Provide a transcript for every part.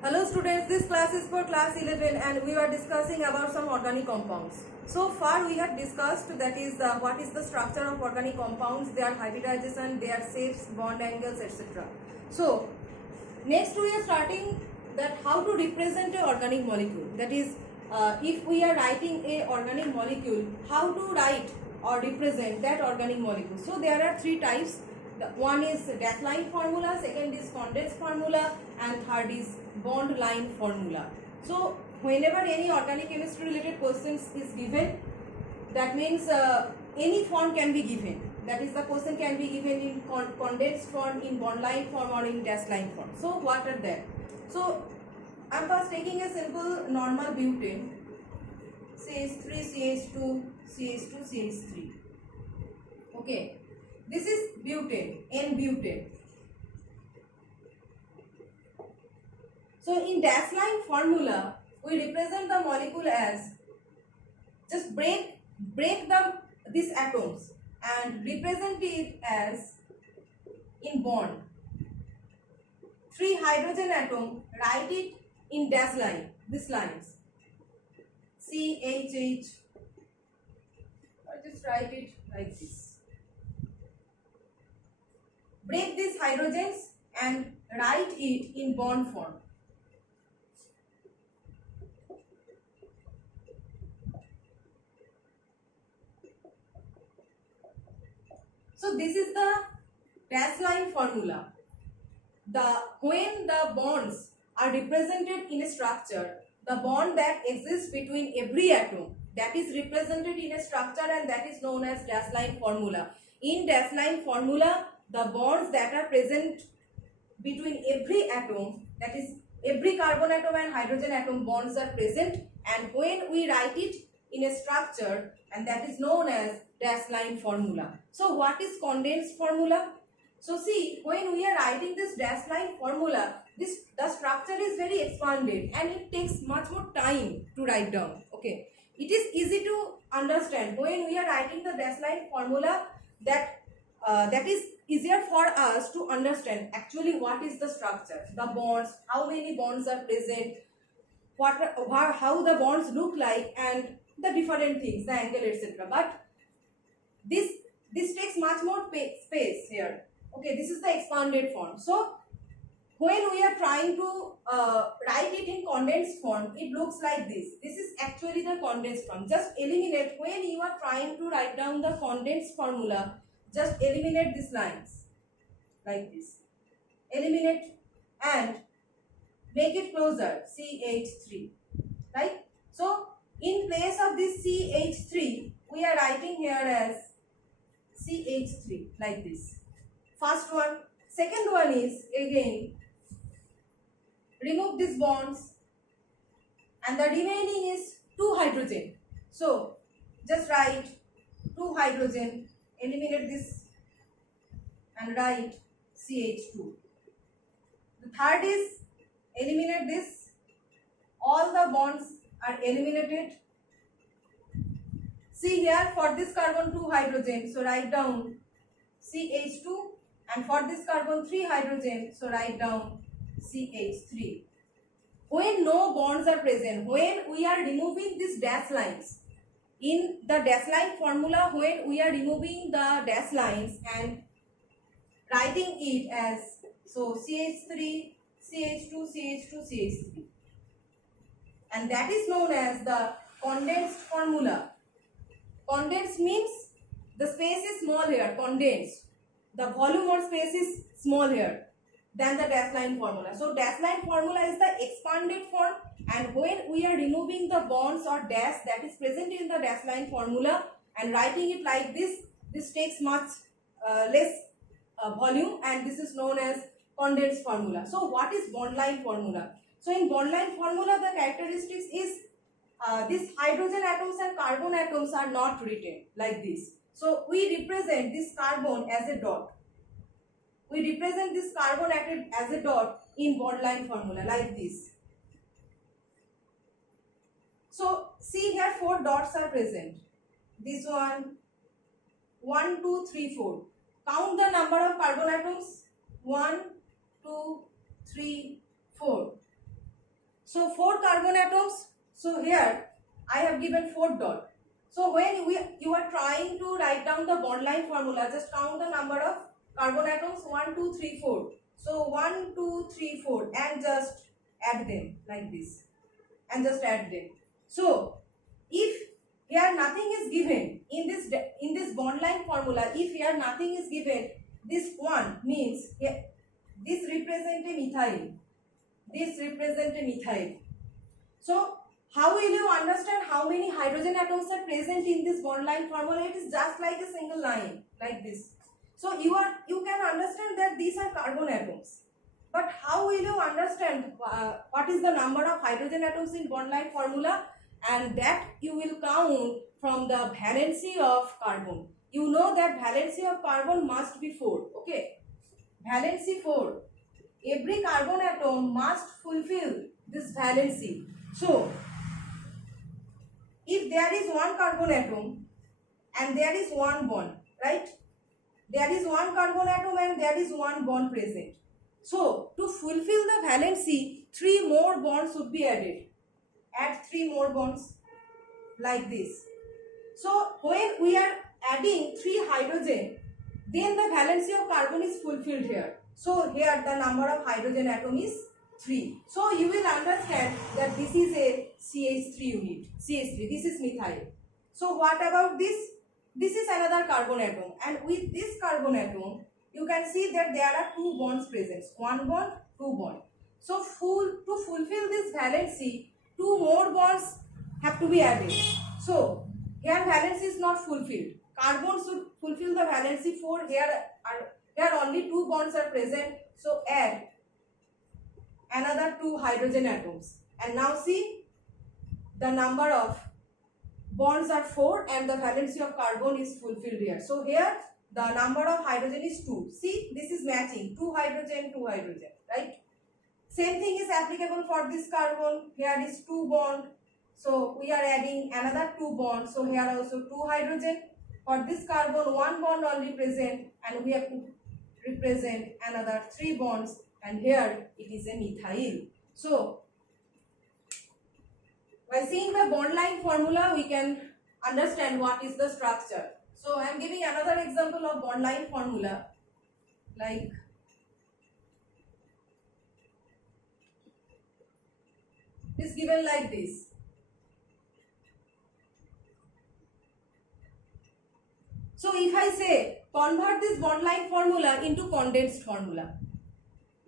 Hello students, this class is for class 11 and we are discussing about some organic compounds. So far we have discussed that is what is the structure of organic compounds, their hybridization, their shapes, bond angles, etc. So next we are starting that how to represent an organic molecule. That is if we are writing a organic molecule, how to write or represent that organic molecule. So there are three types. One is dash line formula, second is condensed formula, and third is bond line formula. So whenever any organic chemistry related questions is given, that means any form can be given. That is, the question can be given in condensed form, in bond line form, or in dash line form. So what are that? So I am first taking a simple normal butane, CH3, CH2, CH2, CH3. Okay. This is butane, N-butane. So in dash line formula, we represent the molecule as, just break these atoms and represent it as in bond. 3 hydrogen atom, write it in dash line, these lines. CHH, or just write it like this. Break these hydrogens and write it in bond form. So this is the dash line formula. When the bonds are represented in a structure, the bond that exists between every atom, that is represented in a structure, and that is known as dash line formula. In dash line formula, the bonds that are present between every atom, that is every carbon atom and hydrogen atom, bonds are present, and when we write it in a structure, and that is known as dash line formula. So what is condensed formula? So see, when we are writing this dash line formula, the structure is very expanded and it takes much more time to write down. Okay, it is easy to understand when we are writing the dash line formula, that is easier for us to understand actually what is the structure, the bonds, how many bonds are present, how the bonds look like, and the different things, the angle, etc. But this takes much more space here. Okay, this is the expanded form. So when we are trying to write it in condensed form, it looks like this. This is actually the condensed form. Just eliminate, when you are trying to write down the condensed formula, just eliminate these lines like this. Eliminate and make it closer, CH3, right? So in place of this CH3, we are writing here as CH3 like this. First one. Second one is, again, remove these bonds and the remaining is 2 hydrogen. So just write 2 hydrogen, eliminate this and write CH2. The third is, eliminate this, all the bonds are eliminated. See here, for this carbon 2 hydrogen, so write down CH2, and for this carbon 3 hydrogen, so write down CH3. When no bonds are present, when we are removing these dash lines, in the dash line formula, when we are removing the dash lines and writing it as, so CH3, CH2, CH2, CH3, and that is known as the condensed formula. Condensed means the space is small here, condensed. The volume or space is small here than the dash line formula. So dash line formula is the expanded form, and when we are removing the bonds or dash that is present in the dash line formula and writing it like this, this takes much less volume, and this is known as condensed formula. So what is bond line formula? So in bond line formula, the characteristics is these hydrogen atoms and carbon atoms are not written like this. So we represent this carbon as a dot. We represent this carbon atom as a dot in bond line formula like this. So see here, 4 dots are present. This one, 1, 2, 3, 4. Count the number of carbon atoms. 1, 2, 3, 4. So 4 carbon atoms. So here I have given 4 dot. So when you are trying to write down the bond line formula, just count the number of carbon atoms 1, 2, 3, 4. So 1, 2, 3, 4 and just add them like this and just add them. So if here nothing is given in this bond line formula, if here nothing is given, this one means here, this represents a methyl. This represents a methyl. So how will you understand how many hydrogen atoms are present in this bond line formula? It is just like a single line like this. So you can understand that these are carbon atoms. But how will you understand what is the number of hydrogen atoms in bond line formula? And that you will count from the valency of carbon. You know that valency of carbon must be 4. Okay, valency 4. Every carbon atom must fulfill this valency. So if there is one carbon atom and there is one bond, right? There is one carbon atom and there is one bond present. So to fulfill the valency, 3 more bonds should be added. Add 3 more bonds like this. So when we are adding 3 hydrogen, then the valency of carbon is fulfilled here. So here the number of hydrogen atom is 3. So you will understand that this is a CH3 unit. CH3, this is methyl. So what about this? This is another carbon atom, and with this carbon atom, you can see that there are 2 bonds present. 1 bond, 2 bond. So to fulfill this valency, 2 more bonds have to be added. So here valency is not fulfilled. Carbon should fulfill the valency 4. Here only 2 bonds are present. So add another 2 hydrogen atoms. And now see, the number of bonds are 4 and the valency of carbon is fulfilled here. So here the number of hydrogen is 2. See, this is matching. 2 hydrogen, 2 hydrogen, right? Same thing is applicable for this carbon. Here is 2 bond. So we are adding another 2 bonds. So here also 2 hydrogen. For this carbon, 1 bond only present, and we have to represent another 3 bonds, and here it is a methyl. So by seeing the bond line formula, we can understand what is the structure. So I am giving another example of bond line formula, like is given like this. So if I say convert this bond line formula into condensed formula,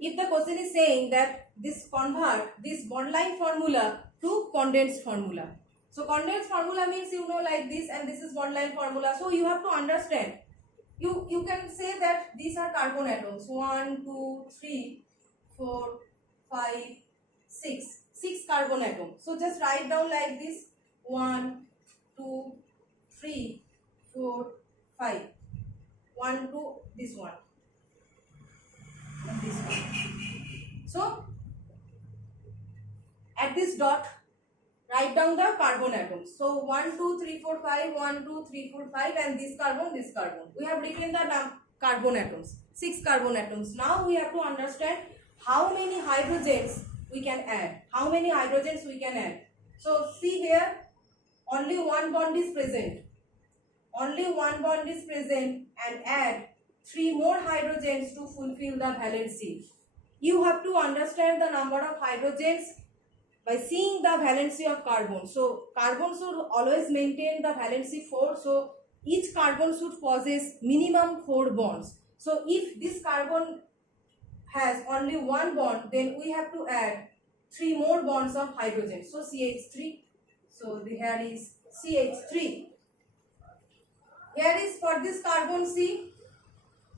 if the question is saying that this convert this bond line formula to condensed formula. So condensed formula means, you know, like this, and this is bond line formula. So you have to understand. You can say that these are carbon atoms. 1, 2, 3, 4, 5, 6. 6 carbon atoms. So just write down like this. 1, 2, 3, 4, 5. 1, 2, this one. And this one. So at this dot, write down the carbon atoms. So 1, 2, 3, 4, 5, 1, 2, 3, 4, 5, and this carbon, this carbon. We have written the carbon atoms, 6 carbon atoms. Now we have to understand how many hydrogens we can add. How many hydrogens we can add. So see here, only 1 bond is present. Only 1 bond is present, and add 3 more hydrogens to fulfill the valency. You have to understand the number of hydrogens by seeing the valency of carbon. So carbon should always maintain the valency 4. So each carbon should possess minimum 4 bonds. So if this carbon has only 1 bond, then we have to add 3 more bonds of hydrogen. So CH3. So here is CH3. Here is for this carbon, see,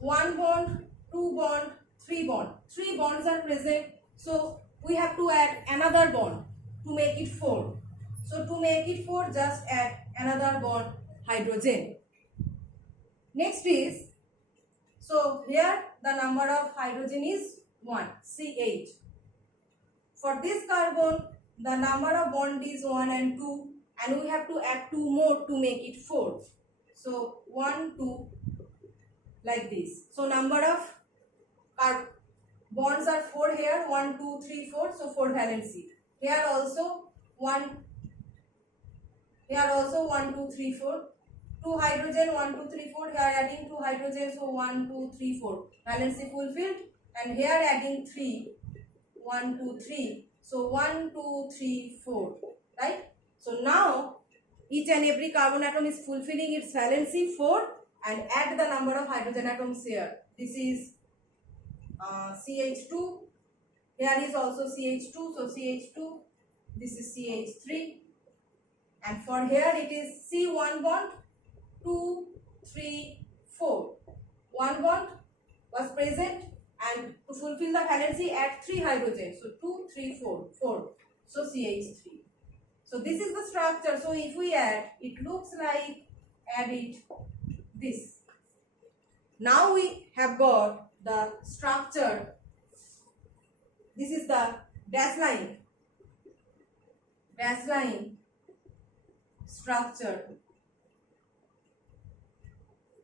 1 bond, 2 bond, 3 bond. 3 bonds are present. So we have to add another bond to make it 4. So to make it 4, just add another bond, hydrogen. Next is, so here the number of hydrogen is 1, CH. For this carbon, the number of bond is 1 and 2, and we have to add 2 more to make it 4. So 1, 2, like this. So number of bonds are 4 here, 1, 2, 3, 4. So 4 valency. here also 1, 2, 3, 4. 2 hydrogen, 1, 2, 3, 4. Here adding 2 hydrogen, so 1, 2, 3, 4. Valency fulfilled. And here adding 3, 1, 2, 3. So 1, 2, 3, 4. Right? So now each and every carbon atom is fulfilling its valency 4 and add the number of hydrogen atoms here. This is CH2. Here is also CH2. So CH2. This is CH3. And for here it is C1 bond. 2, 3, 4. 1 bond was present and to fulfill the valency add 3 hydrogen. So 2, 3, 4. 4. So CH3. So this is the structure. So if we add, it looks like add it this. Now we have got the structure. This is the dash line structure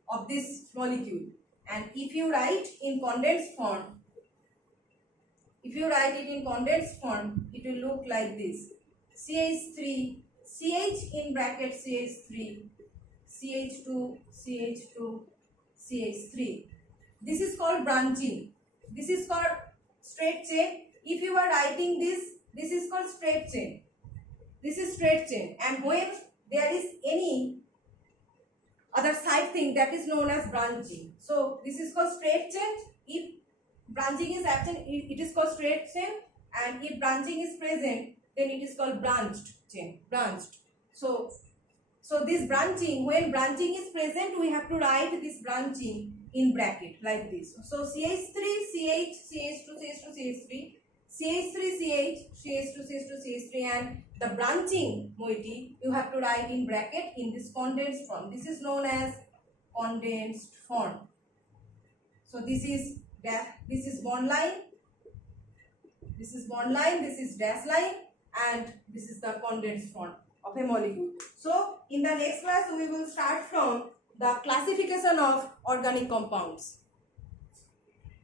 of this molecule. And if you write in condensed form, it will look like this. CH3, CH in bracket CH3, CH2, CH2, CH3. This is called branching. This is called straight chain. If you are writing this, this is called straight chain. This is straight chain. And when there is any other side thing, that is known as branching. So this is called straight chain. If branching is absent, it is called straight chain. And if branching is present, then it is called branched chain. Branched. So this branching, when branching is present, we have to write this branching in bracket like this. So CH3, CH, CH2, CH2, CH3, CH3, CH, CH2, CH2, CH3, and the branching moiety you have to write in bracket in this condensed form. This is known as condensed form. So this is bond line, this is bond line, this is dash line, and this is the condensed form of a molecule. So in the next class we will start from the classification of organic compounds.